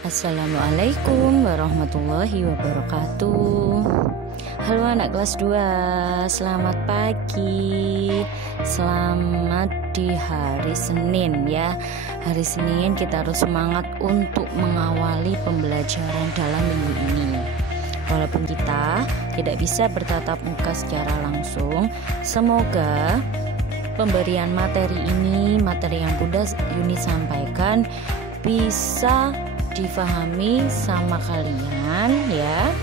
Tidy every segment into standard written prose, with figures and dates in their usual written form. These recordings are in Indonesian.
Assalamualaikum warahmatullahi wabarakatuh. Halo anak kelas 2, selamat pagi. Selamat di hari Senin ya. Hari Senin kita harus semangat untuk mengawali pembelajaran dalam minggu ini. Walaupun kita tidak bisa bertatap muka secara langsung, semoga pemberian materi ini, materi yang Bunda Yuni sampaikan bisa difahami sama kalian ya,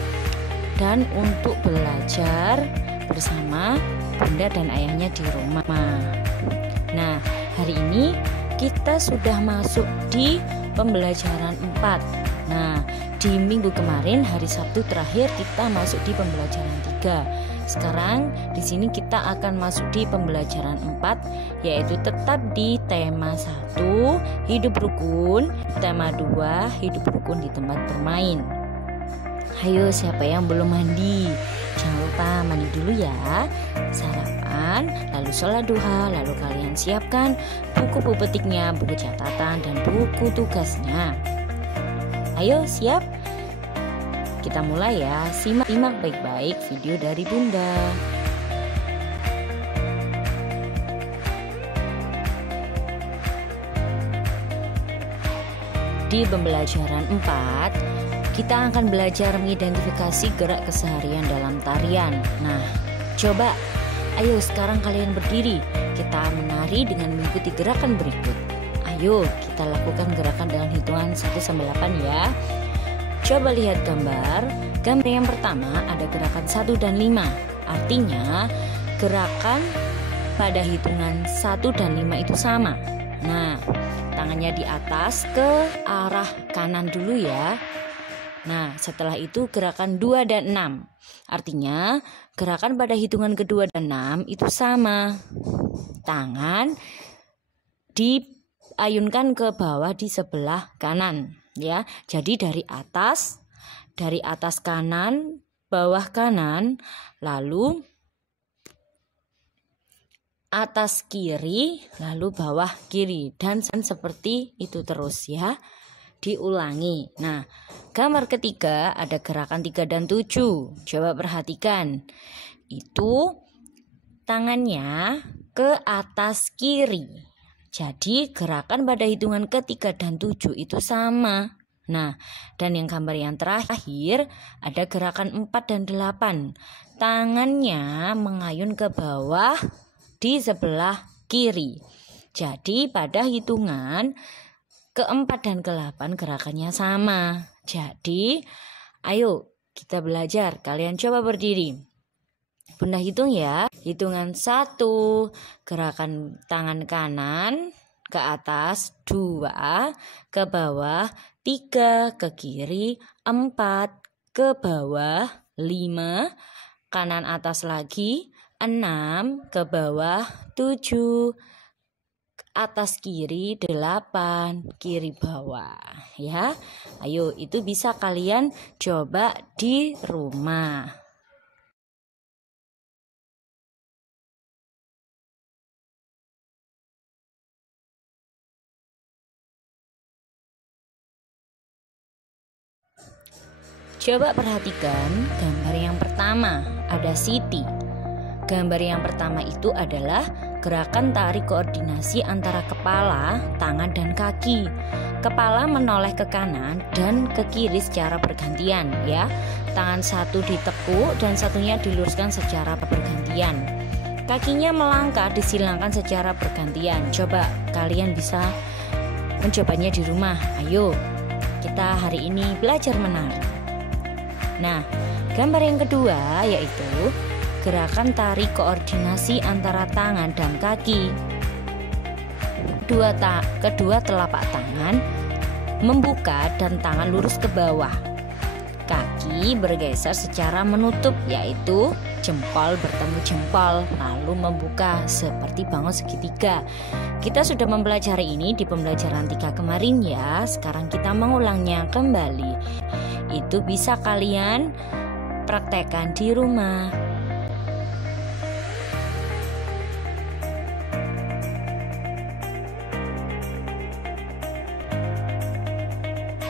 dan untuk belajar bersama Bunda dan ayahnya di rumah. Nah, hari ini kita sudah masuk di pembelajaran 4. Nah, di minggu kemarin hari Sabtu terakhir kita masuk di pembelajaran 3. Sekarang di sini kita akan masuk di pembelajaran 4, yaitu tetap di tema 1 hidup rukun, tema 2 hidup rukun di tempat bermain. Ayo, siapa yang belum mandi? Jangan lupa mandi dulu ya. Sarapan, lalu sholat duha, lalu kalian siapkan buku petiknya, buku catatan, dan buku tugasnya. Ayo, siap? Kita mulai ya. Simak baik-baik video dari Bunda. Di pembelajaran 4, kita akan belajar mengidentifikasi gerak keseharian dalam tarian. Nah, coba, ayo sekarang kalian berdiri. Kita menari dengan mengikuti gerakan berikut. Ayo, kita lakukan gerakan dengan hitungan 1-8 ya. Coba lihat gambar yang pertama ada gerakan 1 dan 5. Artinya gerakan pada hitungan 1 dan 5 itu sama. Nah, tangannya di atas ke arah kanan dulu ya. Nah, setelah itu gerakan 2 dan 6. Artinya gerakan pada hitungan kedua dan 6 itu sama. Tangan diayunkan ke bawah di sebelah kanan ya. Jadi dari atas kanan, bawah kanan, lalu atas kiri, lalu bawah kiri, dan seperti itu terus ya. Diulangi. Nah, gambar ketiga ada gerakan 3 dan 7. Coba perhatikan. Itu tangannya ke atas kiri. Jadi gerakan pada hitungan ketiga dan 7 itu sama. Nah, dan yang gambar yang terakhir ada gerakan 4 dan 8. Tangannya mengayun ke bawah di sebelah kiri. Jadi pada hitungan ke-4 dan ke-8 gerakannya sama. Jadi ayo kita belajar. Kalian coba berdiri. Bunda hitung ya. Hitungan 1, gerakan tangan kanan ke atas, 2 ke bawah, 3 ke kiri, 4 ke bawah, 5 kanan atas lagi, 6 ke bawah, 7 atas kiri, 8 kiri bawah ya. Ayo, itu bisa kalian coba di rumah. Coba perhatikan gambar yang pertama, ada Siti. Gambar yang pertama itu adalah gerakan tarik koordinasi antara kepala, tangan, dan kaki. Kepala menoleh ke kanan dan ke kiri secara bergantian ya. Tangan satu ditekuk dan satunya diluruskan secara bergantian. Kakinya melangkah disilangkan secara bergantian. Coba kalian bisa mencobanya di rumah. Ayo, kita hari ini belajar menari. Nah, gambar yang kedua yaitu gerakan tarik koordinasi antara tangan dan kaki. Kedua telapak tangan membuka dan tangan lurus ke bawah. Kaki bergeser secara menutup, yaitu jempol bertemu jempol, lalu membuka seperti bangun segitiga. Kita sudah mempelajari ini di pembelajaran 3 kemarin ya. Sekarang kita mengulangnya kembali. Itu bisa kalian praktekkan di rumah.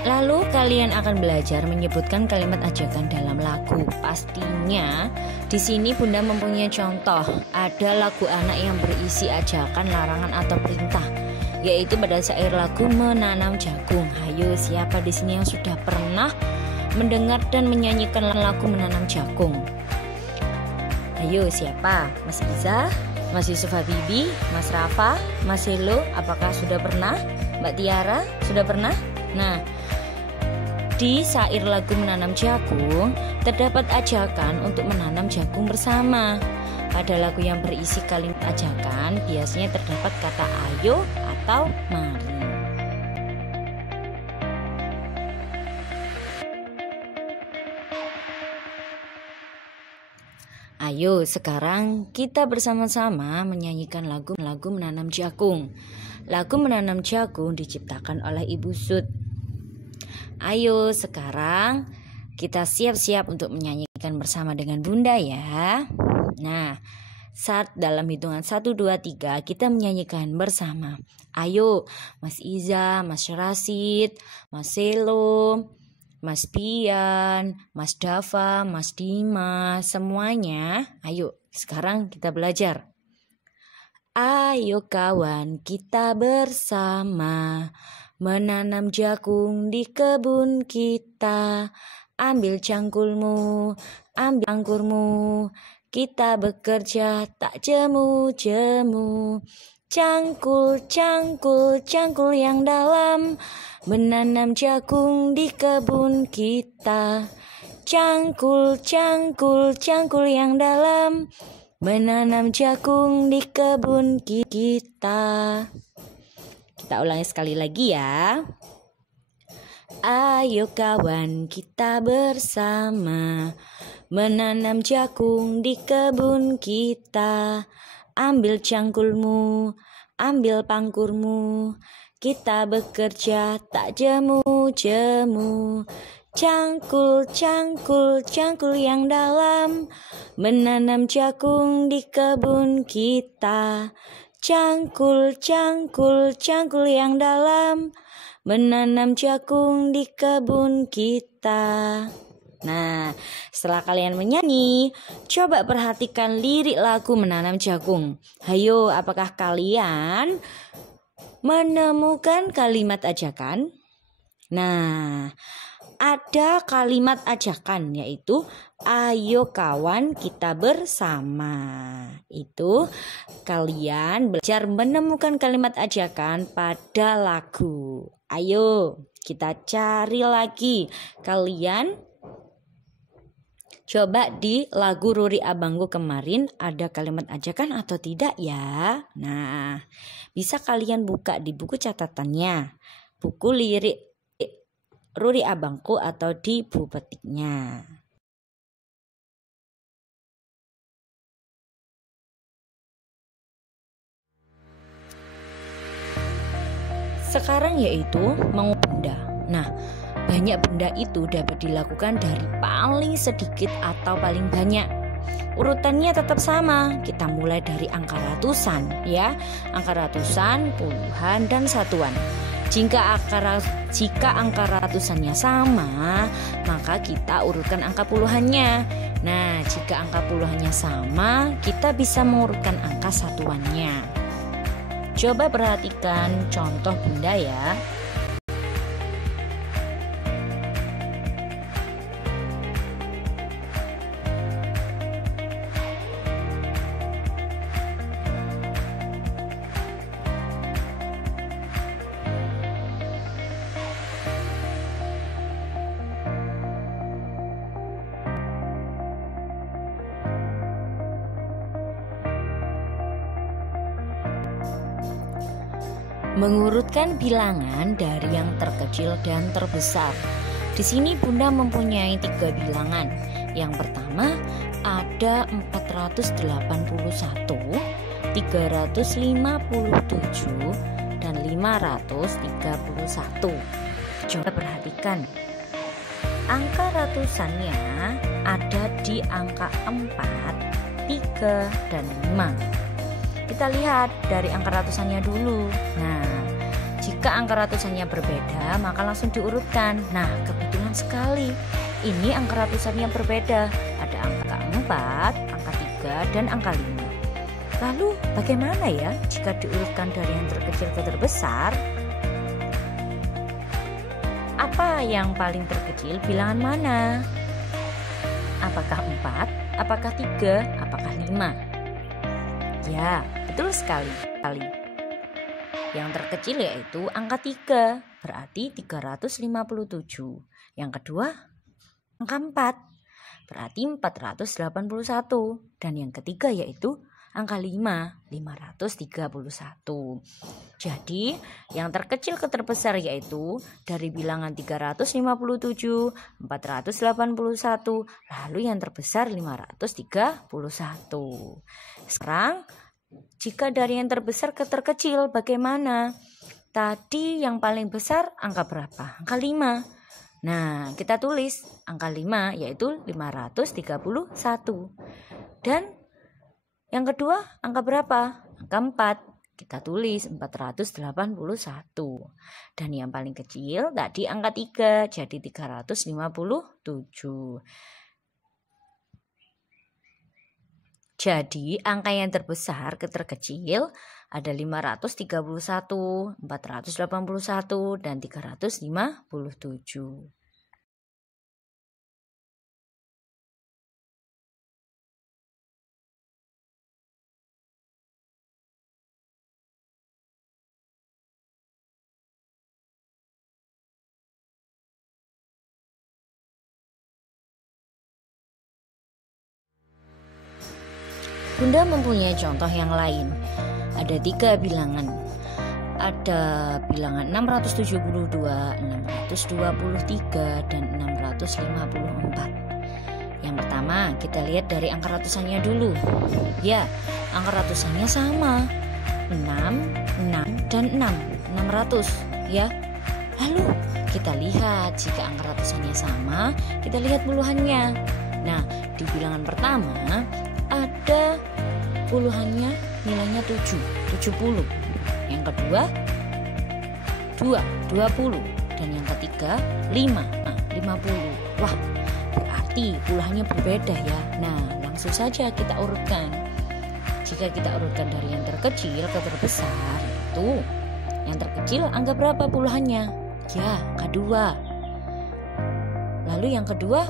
Lalu kalian akan belajar menyebutkan kalimat ajakan dalam lagu. Pastinya di sini Bunda mempunyai contoh. Ada lagu anak yang berisi ajakan, larangan atau perintah, yaitu pada syair lagu Menanam Jagung. Ayo, siapa di sini yang sudah pernah mendengar dan menyanyikan lagu Menanam Jagung? Ayo, siapa? Mas Iza, Mas Yusuf Habibi, Mas Rafa, Mas Helo, apakah sudah pernah? Mbak Tiara, sudah pernah? Nah, di syair lagu Menanam Jagung terdapat ajakan untuk menanam jagung bersama. Pada lagu yang berisi kalimat ajakan biasanya terdapat kata ayo atau mari. Ayo sekarang kita bersama-sama menyanyikan lagu Menanam Jagung. Lagu Menanam Jagung diciptakan oleh Ibu Sud. Ayo sekarang kita siap-siap untuk menyanyikan bersama dengan Bunda ya. Nah, saat dalam hitungan 1, 2, 3 kita menyanyikan bersama. Ayo Mas Iza, Mas Rasid, Mas Selo, Mas Pian, Mas Dava, Mas Dimas, semuanya. Ayo sekarang kita belajar. Ayo kawan kita bersama menanam jagung di kebun kita. Ambil cangkulmu, ambil angkurmu, kita bekerja tak jemu-jemu. Cangkul, cangkul, cangkul yang dalam, menanam jagung di kebun kita. Cangkul, cangkul, cangkul yang dalam, menanam jagung di kebun kita. Kita ulangi sekali lagi ya. Ayo kawan kita bersama menanam jagung di kebun kita. Ambil cangkulmu, ambil pangkurmu, kita bekerja tak jemu-jemu. Cangkul, cangkul, cangkul yang dalam, menanam jagung di kebun kita. Cangkul, cangkul, cangkul yang dalam, menanam jagung di kebun kita. Nah, setelah kalian menyanyi, coba perhatikan lirik lagu Menanam Jagung. Hayo, apakah kalian menemukan kalimat ajakan? Nah, ada kalimat ajakan yaitu ayo kawan kita bersama. Itu kalian belajar menemukan kalimat ajakan pada lagu. Ayo kita cari lagi. Kalian coba di lagu Ruri Abangku kemarin ada kalimat ajakan atau tidak ya? Nah, bisa kalian buka di buku catatannya, buku lirik Ruri Abangku atau di buku petiknya. Sekarang yaitu mengubah benda. Nah, banyak benda itu dapat dilakukan dari paling sedikit atau paling banyak. Urutannya tetap sama. Kita mulai dari angka ratusan ya. Angka ratusan, puluhan, dan satuan. Jika angka ratusannya sama, maka kita urutkan angka puluhannya. Nah, jika angka puluhannya sama, kita bisa mengurutkan angka satuannya. Coba perhatikan contoh benda ya. Mengurutkan bilangan dari yang terkecil dan terbesar. Di sini Bunda mempunyai 3 bilangan. Yang pertama ada 481, 357, dan 531. Coba perhatikan. Angka ratusannya ada di angka 4, 3, dan 5. Kita lihat dari angka ratusannya dulu. Nah, jika Jika angka ratusannya berbeda, maka langsung diurutkan. Nah, kebetulan sekali ini angka ratusannya berbeda. Ada angka 4, angka 3, dan angka 5. Lalu bagaimana ya jika diurutkan dari yang terkecil ke terbesar? Apa yang paling terkecil bilangan mana? Apakah 4, apakah 3, apakah 5? Ya, betul sekali. Yang terkecil yaitu angka 3, berarti 357. Yang kedua, angka 4, berarti 481. Dan yang ketiga yaitu angka 5, 531. Jadi, yang terkecil ke terbesar yaitu dari bilangan 357, 481, lalu yang terbesar 531. Sekarang, jika dari yang terbesar ke terkecil bagaimana? Tadi yang paling besar angka berapa? Angka 5. Nah, kita tulis angka 5 yaitu 531. Dan yang kedua angka berapa? Angka 4. Kita tulis 481. Dan yang paling kecil tadi angka 3, jadi 357. Jadi angka yang terbesar ke terkecil ada 531, 481, dan 357. Bunda mempunyai contoh yang lain. Ada 3 bilangan. Ada bilangan 672, 623, dan 654. Yang pertama, kita lihat dari angka ratusannya dulu. Ya, angka ratusannya sama. 6, 6, dan 6. 600, ya. Lalu, kita lihat jika angka ratusannya sama, kita lihat puluhannya. Nah, di bilangan pertama ada puluhannya nilainya 70. Yang kedua 20. Dan yang ketiga 50. Wah, berarti puluhannya berbeda ya. Nah, langsung saja kita urutkan. Jika kita urutkan dari yang terkecil ke terbesar, itu yang terkecil angka berapa puluhannya? Ya, angka 2. Lalu yang kedua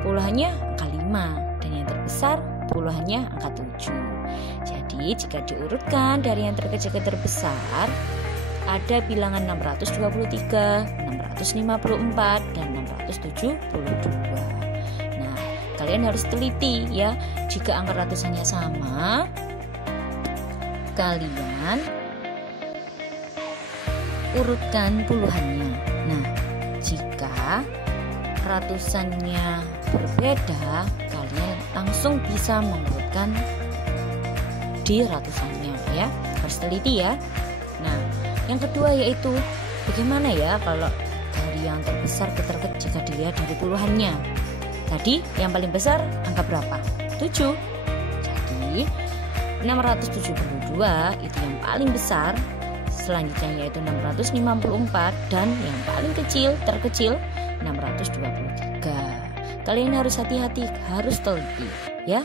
puluhannya angka 5. Dan yang terbesar puluhannya angka 7. Jadi jika diurutkan dari yang terkecil ke terbesar, ada bilangan 623, 654, dan 672. Nah, kalian harus teliti ya. Jika angka ratusannya sama, kalian urutkan puluhannya. Nah, jika ratusannya berbeda, kalian langsung bisa mengurutkan di ratusannya ya. Harus teliti ya. Nah, yang kedua yaitu bagaimana ya kalau dari yang terbesar ke terkecil jika dilihat dari puluhannya. Tadi yang paling besar angka berapa? 7. Jadi 672 itu yang paling besar. Selanjutnya yaitu 654, dan yang paling terkecil 623. Kalian harus hati-hati, harus teliti ya.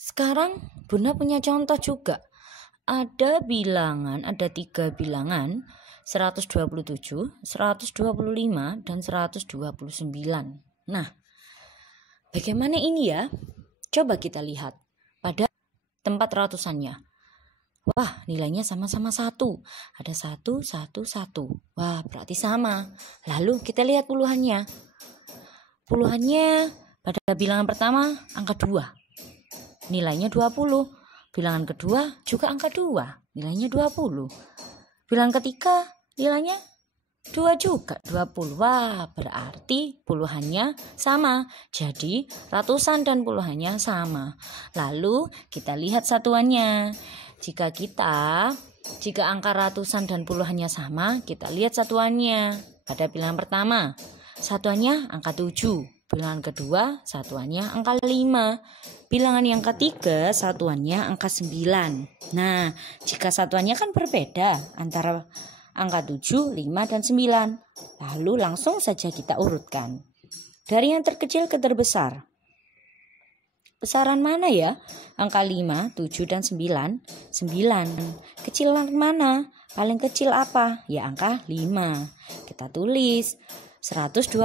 Sekarang Bunda punya contoh juga. Ada bilangan, ada 3 bilangan, 127, 125, dan 129. Nah, bagaimana ini ya? Coba kita lihat pada tempat ratusannya. Wah, nilainya sama-sama 1. Ada 1, 1, 1. Wah, berarti sama. Lalu kita lihat puluhannya. Puluhannya pada bilangan pertama angka 2. Nilainya 20. Bilangan kedua juga angka 2. Nilainya 20. Bilangan ketiga nilainya 2 juga, 20. Wah, berarti puluhannya sama. Jadi ratusan dan puluhannya sama. Lalu kita lihat satuannya. Jika angka ratusan dan puluhannya sama, kita lihat satuannya. Pada bilangan pertama, satuannya angka 7. Bilangan kedua, satuannya angka 5. Bilangan yang ketiga, satuannya angka 9. Nah, jika satuannya kan berbeda antara angka 7, 5, dan 9. Lalu langsung saja kita urutkan. Dari yang terkecil ke terbesar. Besaran mana ya? Angka 5, 7, dan 9? 9. Kecil mana? Paling kecil apa? Ya angka 5. Kita tulis 125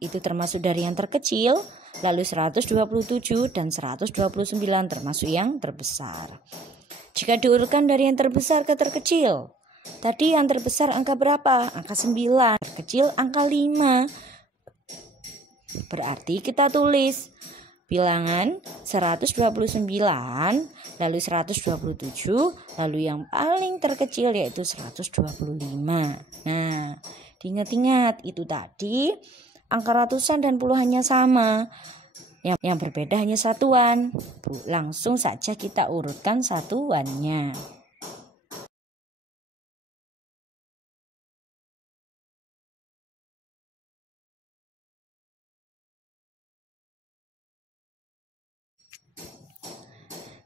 itu termasuk dari yang terkecil, lalu 127 dan 129 termasuk yang terbesar. Jika diurutkan dari yang terbesar ke terkecil, tadi yang terbesar angka berapa? Angka 9, terkecil angka 5. Berarti kita tulis bilangan 129, lalu 127, lalu yang paling terkecil yaitu 125. Nah, diingat-ingat itu tadi angka ratusan dan puluhannya sama. Yang berbeda hanya satuan. Langsung saja kita urutkan satuannya.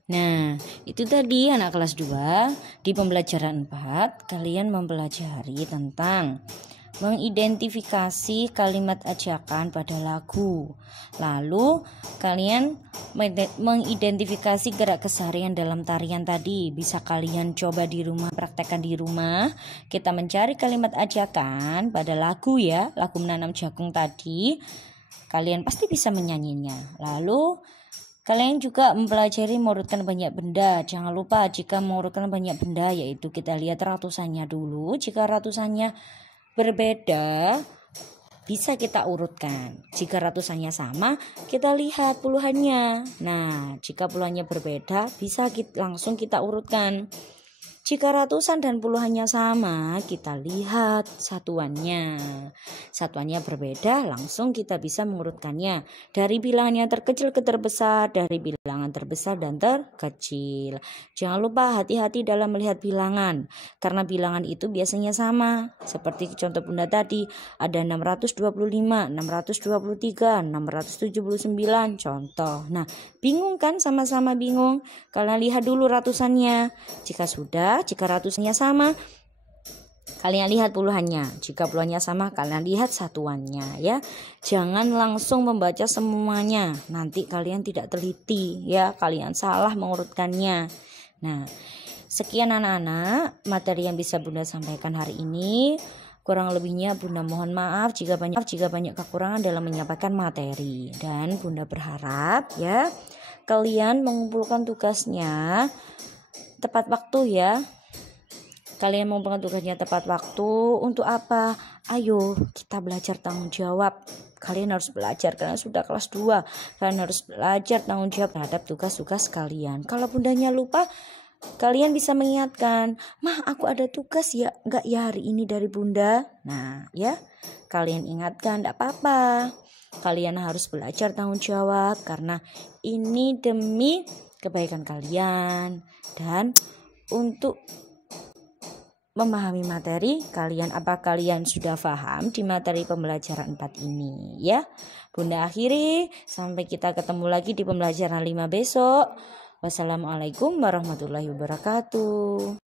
Nah, itu tadi anak kelas 2. Di pembelajaran 4, kalian mempelajari tentang mengidentifikasi kalimat ajakan pada lagu. Lalu, kalian mengidentifikasi gerak keseharian dalam tarian tadi. Bisa kalian coba di rumah, praktekkan di rumah. Kita mencari kalimat ajakan pada lagu ya, lagu menanam jagung tadi. Kalian pasti bisa menyanyinya. Lalu, kalian juga mempelajari mengurutkan banyak benda. Jangan lupa jika mengurutkan banyak benda yaitu kita lihat ratusannya dulu. Jika ratusannya berbeda bisa kita urutkan. Jika ratusannya sama kita lihat puluhannya. Nah, jika puluhannya berbeda bisa langsung kita urutkan. Jika ratusan dan puluhannya sama, kita lihat satuannya. Satuannya berbeda, langsung kita bisa mengurutkannya. Dari bilangan yang terkecil ke terbesar, dari bilangan terbesar dan terkecil. Jangan lupa hati-hati dalam melihat bilangan, karena bilangan itu biasanya sama. Seperti contoh Bunda tadi, ada 625, 623, 679 contoh. Nah, bingung kan? Sama-sama bingung. Kalian lihat dulu ratusannya. Jika ratusannya sama, kalian lihat puluhannya. Jika puluhannya sama, kalian lihat satuannya ya. Jangan langsung membaca semuanya. Nanti kalian tidak teliti ya, kalian salah mengurutkannya. Nah, sekian anak-anak materi yang bisa Bunda sampaikan hari ini. Kurang lebihnya Bunda mohon maaf jika banyak kekurangan dalam menyampaikan materi. Dan Bunda berharap ya kalian mengumpulkan tugasnya tepat waktu ya. Kalian mengumpulkan tugasnya tepat waktu. Untuk apa? Ayo kita belajar tanggung jawab. Kalian harus belajar karena sudah kelas 2. Kalian harus belajar tanggung jawab terhadap tugas-tugas kalian. Kalau bundanya lupa, kalian bisa mengingatkan, "Mah, aku ada tugas ya enggak ya hari ini dari bunda?" Nah ya, kalian ingatkan, enggak apa-apa. Kalian harus belajar tanggung jawab karena ini demi kebaikan kalian dan untuk memahami materi kalian. Apa kalian sudah paham di materi pembelajaran 4 ini ya? Bunda akhiri, sampai kita ketemu lagi di pembelajaran 5 besok. Wassalamualaikum warahmatullahi wabarakatuh.